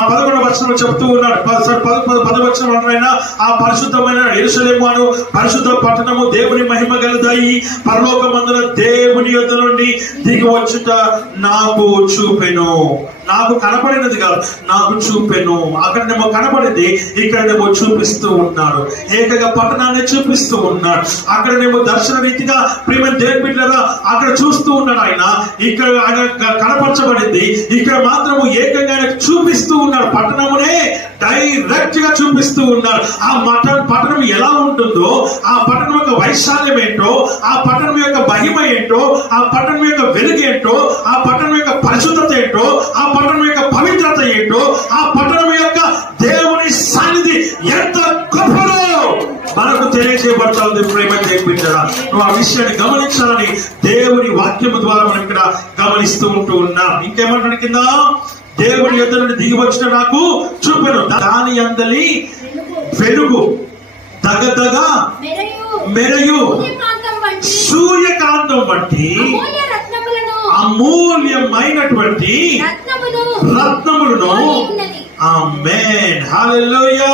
11వ వచనంలో చెప్తూ ఉన్నాడు. 10వ వచనం అంటున్నాయన, ఆ పరిశుద్ధమైన యెరూషలేము అను పరిశుద్ధ పట్టణము దేవుని మహిమ గలదయి పరలోకమందున దేవుని యొద్ద నుండి దిగి వచ్చుట నాకు చూపెను. నాకు కనపడినది కాదు, నాకు చూపెను. అక్కడనేమో కనపడింది, ఇక్కడనేమో చూపిస్తూ ఉన్నాడు. ఏకగా పట్టణాన్ని చూపిస్తూ ఉన్నాడు. అక్కడనేమో దర్శన రీతిగా ప్రేమ దేవుని బిడ్డలారా అక్కడ చూస్తూ ఉన్నాడు ఆయన. ఇక్కడ ఆయన కనపరచబడింది, ఇక్కడ మాత్రము ఏకంగా ఆయన చూపిస్తూ ఉన్నాడు. పట్టణమునే డైరెక్ట్ గా చూపిస్తూ ఉన్నాడు. ఆ పట్టణం ఎలా ఉంటుందో, ఆ పట్టణం యొక్క వైశాల్యం ఏంటో, ఆ పట్టణం యొక్క మహిమ ఏంటో, ఆ పట్టణం యొక్క వెలుగు ఏంటో, ఆ పట్టణం యొక్క పరిశుద్ధత ఏంటో, ఆ పట్టణం యొక్క పవిత్రత ఏంటో, ఆ పట్టణం యొక్క దేవుని సన్నిధి ఎంత గొప్పదో మనకు తెలియజేయబడుతుంది. ప్రేమ చేయించడా నువ్వు ఆ విషయాన్ని గమనించాలని దేవుని వాక్యము ద్వారా మనం ఇక్కడ గమనిస్తూ ఉంటున్నాం. ఇంకేమంటాడు కింద, దేవుని యొద్ద నుండి దిగి వచ్చిన నాకు చూపెను, దాని అందలి వెలుగు దగదగ మెరయు సూర్యకాంతం వంటి అమూల్యమైనటువంటి రత్నములను. ఆమేన్, హల్లెలూయా.